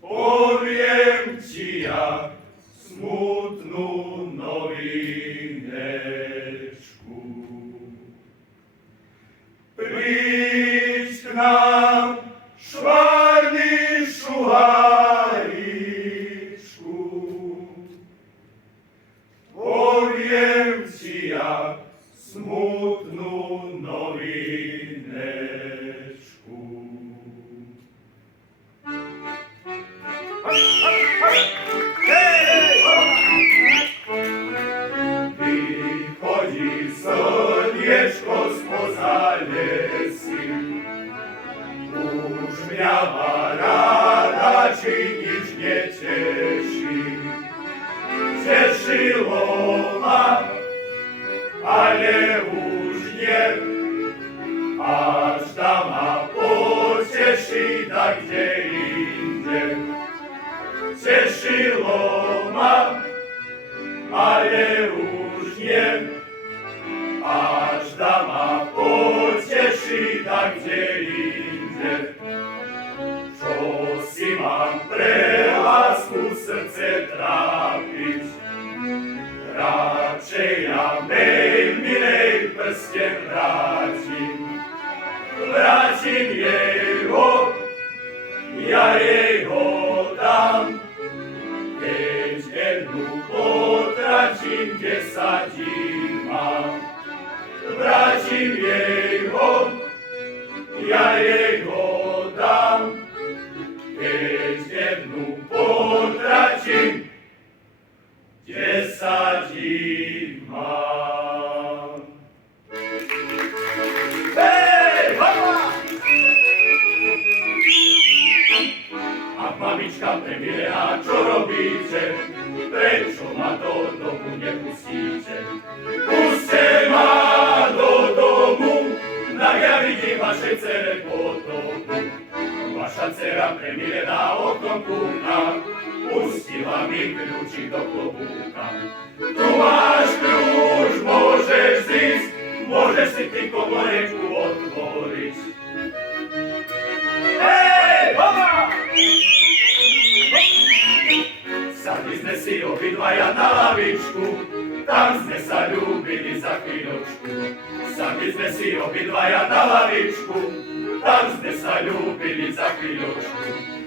Powiem ci ja smutną nowineczku. Przyjdź k nam, szwarny szulajczku. Powiem ci ja smutną nowineczku. Wychodzi słoneczko spoza lesy, użmiała rada ci nic nie cieszy. Cieszyło ma, ale już nie, aż dama pocieszy tak gdzie indziej. Cieszyło ma, ale już nie, aż dama pocieszy tak gdzie indziej. Czosy mam prelasku serce trafić, raczej ja mej milej prskiem bracim jego, ja jego dam. Pięć jednu potracim, gdzie sadzim mam. Bracim jego, ja jego dam. Pięć jednu potracim, gdzie sadzim mam. Hej, hopa! A mamiczka premiere, a co robicie? Prečo ma do domu nie pusticie? Puśćcie ma do domu, tak ja widzim wasze cele potoku. Wasza cera premiere na okno puka, puściła mi kluczyk do klobuka. Tu masz klucz, możesz zjść, możesz si ty komoreczku otworzyć. Hej, hopa! Sadli sme si obidvaja na lavičku, tam sme sa ľúbili za chvíľočku. Sadli sme si obidvaja na lavičku, tam sme sa ľúbili za chvíľočku.